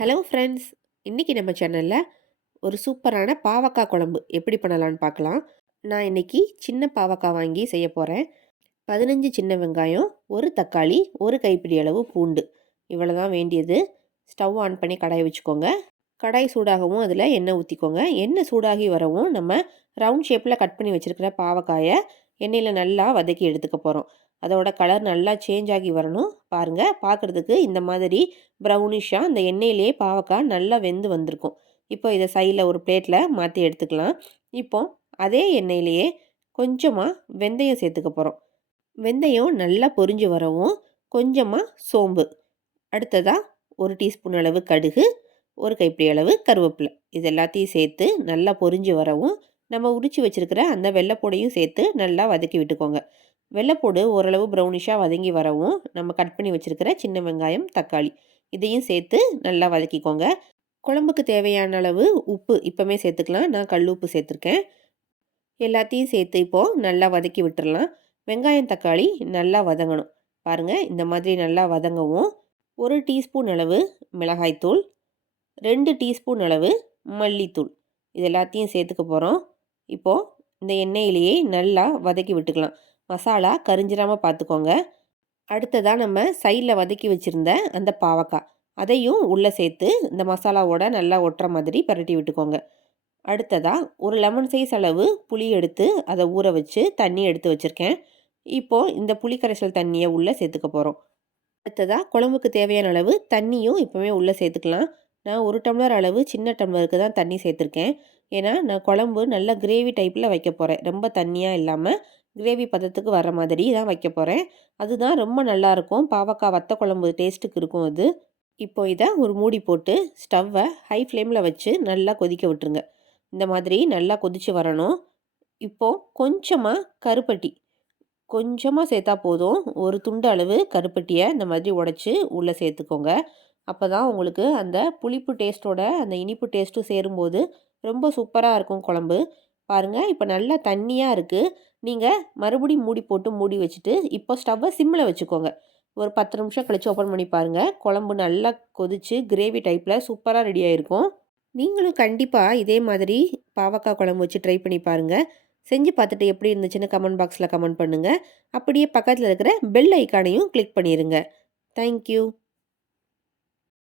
Hello friends. இன்றைக்கி நம்ம சேனலில் ஒரு சூப்பரான பாவக்காய் குழம்பு எப்படி பண்ணலான்னு பார்க்கலாம். நான் இன்றைக்கி சின்ன பாவக்காய் வாங்கி செய்ய போகிறேன். 15 சின்ன வெங்காயம், ஒரு தக்காளி, ஒரு கைப்பிடி அளவு பூண்டு, இவ்வளோ தான் வேண்டியது. ஸ்டவ் ஆன் பண்ணி கடாய் வச்சுக்கோங்க. கடாய் சூடாகவும் அதில் எண்ணெய் ஊற்றிக்கோங்க. எண்ணெய் சூடாகி வரவும் நம்ம ரவுண்ட் ஷேப்பில் கட் பண்ணி வச்சுருக்கிற பாவக்காயை எண்ணெயில் நல்லா வதக்கி எடுத்துக்க போகிறோம். அதோட கலர் நல்லா சேஞ்ச் ஆகி வரணும். பாருங்கள், பார்க்குறதுக்கு இந்த மாதிரி ப்ரௌனிஷாக அந்த எண்ணெயிலேயே பாவக்காய் நல்லா வெந்து வந்திருக்கும். இப்போ இதை சைடில் ஒரு பிளேட்டில் மாற்றி எடுத்துக்கலாம். இப்போ அதே எண்ணெயிலேயே கொஞ்சமாக வெந்தயம் சேர்த்துக்க போகிறோம். வெந்தயம் நல்லா பொரிஞ்சு வரவும் கொஞ்சமாக சோம்பு, அடுத்ததாக ஒரு டீஸ்பூன் அளவு கடுகு, ஒரு கைப்பிடி அளவு கருவேப்பிலை, இது எல்லாத்தையும் சேர்த்து நல்லா பொரிஞ்சு வரவும் நம்ம உரித்து வச்சுருக்கிற அந்த வெள்ளைப்பூடையும் சேர்த்து நல்லா வதக்கி விட்டுக்கோங்க. வெள்ளைப்பூடு ஓரளவு ப்ரௌனிஷாக வதங்கி வரவும் நம்ம கட் பண்ணி வச்சுருக்கிற சின்ன வெங்காயம், தக்காளி, இதையும் சேர்த்து நல்லா வதக்கிக்கோங்க. குழம்புக்கு தேவையான அளவு உப்பு இப்போமே சேர்த்துக்கலாம். நான் கல் உப்பு சேர்த்துருக்கேன். எல்லாத்தையும் சேர்த்து இப்போது நல்லா வதக்கி விட்டுறலாம். வெங்காயம், தக்காளி நல்லா வதங்கணும். பாருங்கள், இந்த மாதிரி நல்லா வதங்கவும் 1 டீஸ்பூன் அளவு மிளகாய்த்தூள், 2 டீஸ்பூன் அளவு மல்லித்தூள், இது எல்லாத்தையும் சேர்த்துக்க போகிறோம். இப்போது இந்த எண்ணெயிலேயே நல்லா வதக்கி விட்டுக்கலாம். மசாலா கரிஞ்சிராமல் பார்த்துக்கோங்க. அடுத்ததாக நம்ம சைடில் வதக்கி வச்சுருந்த அந்த பாவக்காய், அதையும் உள்ளே சேர்த்து இந்த மசாலாவோட நல்லா ஒட்டுற மாதிரி பரட்டி விட்டுக்கோங்க. அடுத்ததாக ஒரு லெமன் சைஸ் அளவு புளி எடுத்து அதை ஊற வச்சு தண்ணி எடுத்து வச்சுருக்கேன். இப்போது இந்த புளி கரைசல் தண்ணியை உள்ளே சேர்த்துக்க போகிறோம். அடுத்ததாக குழம்புக்கு தேவையான அளவு தண்ணியும் இப்போவே உள்ளே சேர்த்துக்கலாம். நான் 1 டம்ளர் அளவு சின்ன டம்ளருக்கு தான் தண்ணி சேர்த்துருக்கேன். ஏன்னா நான் குழம்பு நல்லா கிரேவி டைப்பில் வைக்க போகிறேன். ரொம்ப தண்ணியாக இல்லாமல் கிரேவி பதத்துக்கு வர மாதிரி தான் வைக்க போகிறேன். அதுதான் ரொம்ப நல்லாயிருக்கும். பாவக்காய் வத்த குழம்பு டேஸ்ட்டுக்கு இருக்கும் அது. இப்போ இதை ஒரு மூடி போட்டு ஸ்டவ்வை ஹை ஃப்ளேமில் வச்சு நல்லா கொதிக்க விட்டுருங்க. இந்த மாதிரி நல்லா கொதித்து வரணும். இப்போது கொஞ்சமாக கருப்பட்டி கொஞ்சமாக சேர்த்தா போதும். ஒரு துண்டு அளவு கருப்பட்டியை இந்த மாதிரி உடச்சி உள்ளே சேர்த்துக்கோங்க. அப்போ தான் உங்களுக்கு அந்த புளிப்பு டேஸ்ட்டோட அந்த இனிப்பு டேஸ்ட்டும் சேரும்போது ரொம்ப சூப்பராக இருக்கும் குழம்பு. பாருங்கள், இப்போ நல்லா தண்ணியாக இருக்குது. நீங்கள் மறுபடியும் மூடி போட்டு மூடி வச்சுட்டு இப்போ ஸ்டவ்வை சிம்மில் வச்சுக்கோங்க. ஒரு 10 நிமிஷம் கழித்து ஓப்பன் பண்ணி பாருங்கள். குழம்பு நல்லா கொதித்து கிரேவி டைப்பில் சூப்பராக ரெடி ஆகிருக்கும். நீங்களும் கண்டிப்பாக இதே மாதிரி பாவக்காய் குழம்பு வச்சு ட்ரை பண்ணி பாருங்கள். செஞ்சு பார்த்துட்டு எப்படி இருந்துச்சுன்னு கமெண்ட் பாக்ஸில் கமெண்ட் பண்ணுங்கள். அப்படியே பக்கத்தில் இருக்கிற பெல் ஐக்கானையும் கிளிக் பண்ணிடுங்க. தேங்க்யூ.